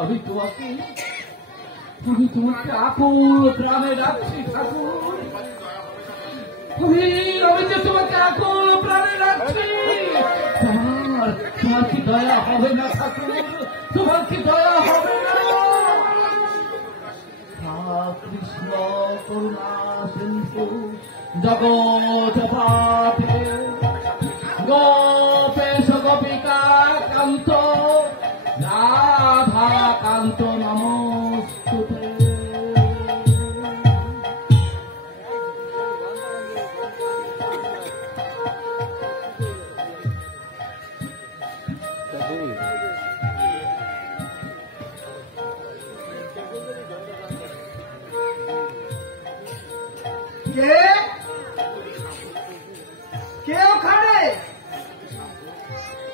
আমি তোমাকে আকুল প্রাণে ডাকছি ঠাকুর। আমি যে তোমাকে আকুল প্রাণে ডাকছি। তোমার কি দয়া হবে না ঠাকুর? তোমার কি দয়া হবে না? কৃষ্ণ করুণা সিন্ধু জগৎ পাতে গোপেশ গোপিকা কান্ত রাধা কান্ত নমস্তুতে। কে ওখানে?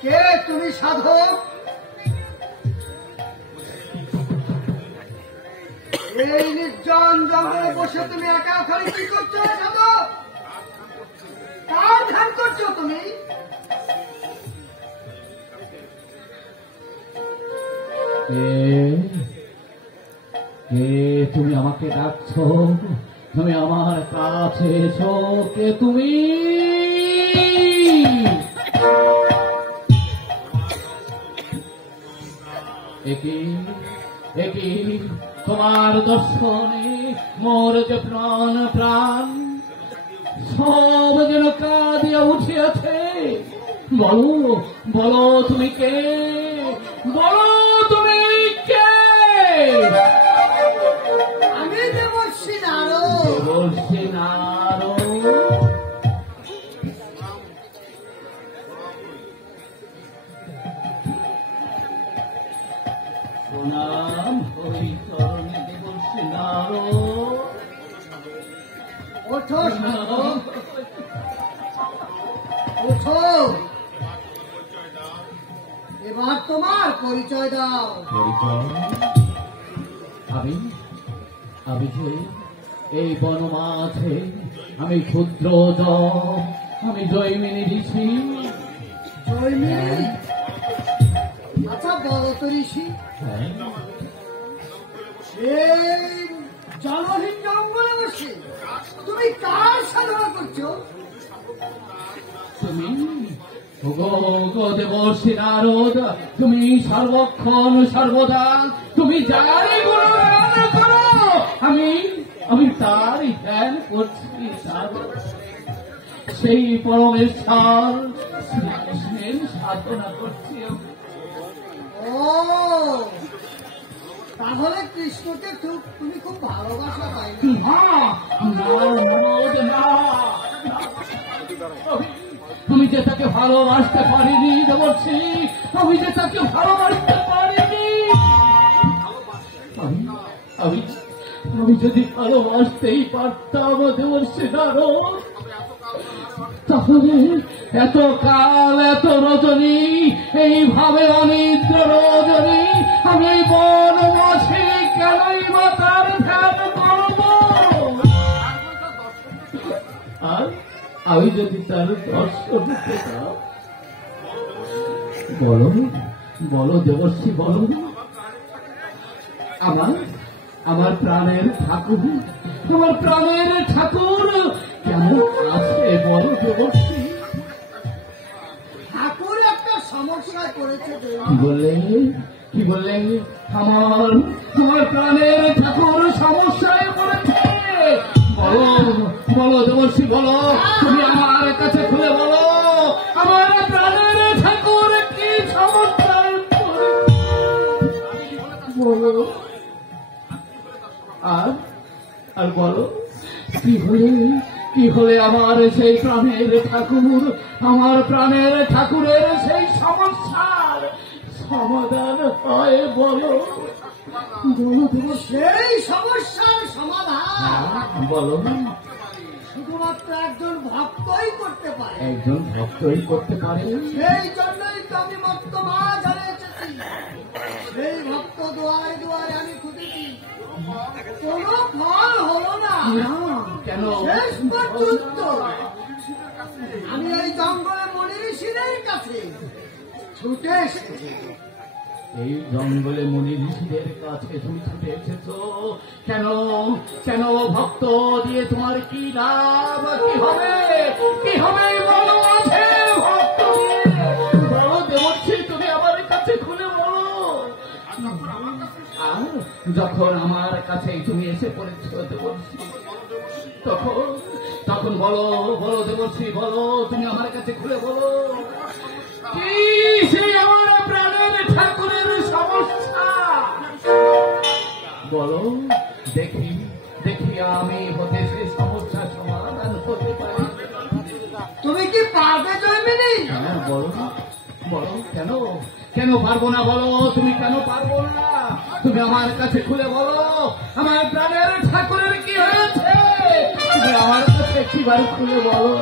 কে তুমি সাধক? এই নির্জন জঙ্গলে বসে তুমি একা ওখানে কি করছো সাধক? কার ধ্যান করছো তুমি? তুমি আমাকে ডাকছো? তুমি আমার কাছে এসো। কে তুমি? একই তোমার দর্শনে মোর যে প্রাণ প্রাণ সব যেন কাঁদিয়া উঠিয়াছে। বলো বলো তুমি কে? বলো তুমি কে? আমি দেবর্ষী নারদ। দেবর্ষী নারদ? প্রণাম হই চরণে দেবর্ষী নারদ। ওঠো সাধক, ওঠো। এবার তোমার পরিচয় দাও। আমি যে এই বনমাঝে আমি ক্ষুদ্র আমি জৈমিনী ঋষি। জৈমিনী? আচ্ছা বলো তো ঋষি, এই জনহীন জঙ্গলে বসে তুমি কার সাধনা করছো? তুমি দেবর্ষী নারদ, তুমি সর্বক্ষণ সর্বদা তুমি যারই গুণগান করো আমি তারই ধ্যান করছি। সেই পরমেশ্বর শ্রীকৃষ্ণের সাধনা করছি। ও তাহলে কৃষ্ণকে তুমি খুব ভালোবাসা পাই? তুমি যে তাকে ভালোবাসতে পারিনি দেবর্ষী, আমি যে তাকে ভালোবাসতে পারিনি। আমি যদি ভালোবাসতেই পারতাম দেবর্ষী নারদ, তাহলে এত কাল এত রজনী এইভাবে অনিদ্র রজনী আমি বনবাসে কেনই বা তার ধ্যান করব? আর আমি যদি তার দর্শন পেতাম। বলো বলো দেবর্ষী বলো, আমার প্রাণের ঠাকুর, তোমার প্রাণের ঠাকুর কেমন আছে বলো দেবর্ষী? ঠাকুর একটা সমস্যায় পড়েছে। কি বললে? তোমার প্রাণের ঠাকুর সমস্যায় পড়েছে। বলো দেবর্ষী বলো, তুমি আমার কাছে খুলে বলো আমার প্রাণের ঠাকুর কি সমস্যায় বলো। আর বলো কি হলে আমার সেই প্রাণের ঠাকুর, আমার প্রাণের ঠাকুরের সেই সমস্যার সমাধান হয় বলো। সেই সমস্যার সমাধান বলো শুধুমাত্র একজন ভক্তই করতে পারে। একজন ভক্তই করতে পারে? সেই জন্যই তো আমি ভক্ত মাঝারে এসেছি। সেই ভক্ত দুয়ারে দুয়ারে আমি খুঁজেছি, কোনো ফল হলো না। কেন? শেষ পর্যন্ত আমি এই জঙ্গলে মনি ঋষিদের কাছে ছুটে এসেছি। এই জঙ্গলে মুনি ঋষিদের কাছে তুমি ছুটে এসেছো কেন? কেন ভক্ত দিয়ে তোমার কি লাভ? কি হবে? কি হবে বলো? আছে ভক্ত দিয়ে বলো দেবর্ষী, তুমি আমার কাছে খুলে বলো। আর যখন আমার কাছে তুমি এসে পড়েছ দেবর্ষী, তখন তখন বলো বলো দেবর্ষী, বলো তুমি আমার কাছে খুলে বলো কি সেই আমার প্রাণের ঠাকুরের সমস্যা? বলো দেখি দেখি আমি হতে সেই সমস্যা সমাধান করতে পারি। তুমি কি পারবে জয়মিনী? হ্যাঁ বলো বলো, কেন কেন পারবো না? বলো তুমি কেন পারবো না? তুমি আমার কাছে খুলে বলো আমার প্রাণের ঠাকুরের কি হয়েছে? তুমি আমার কাছে একটিবার খুলে বলো।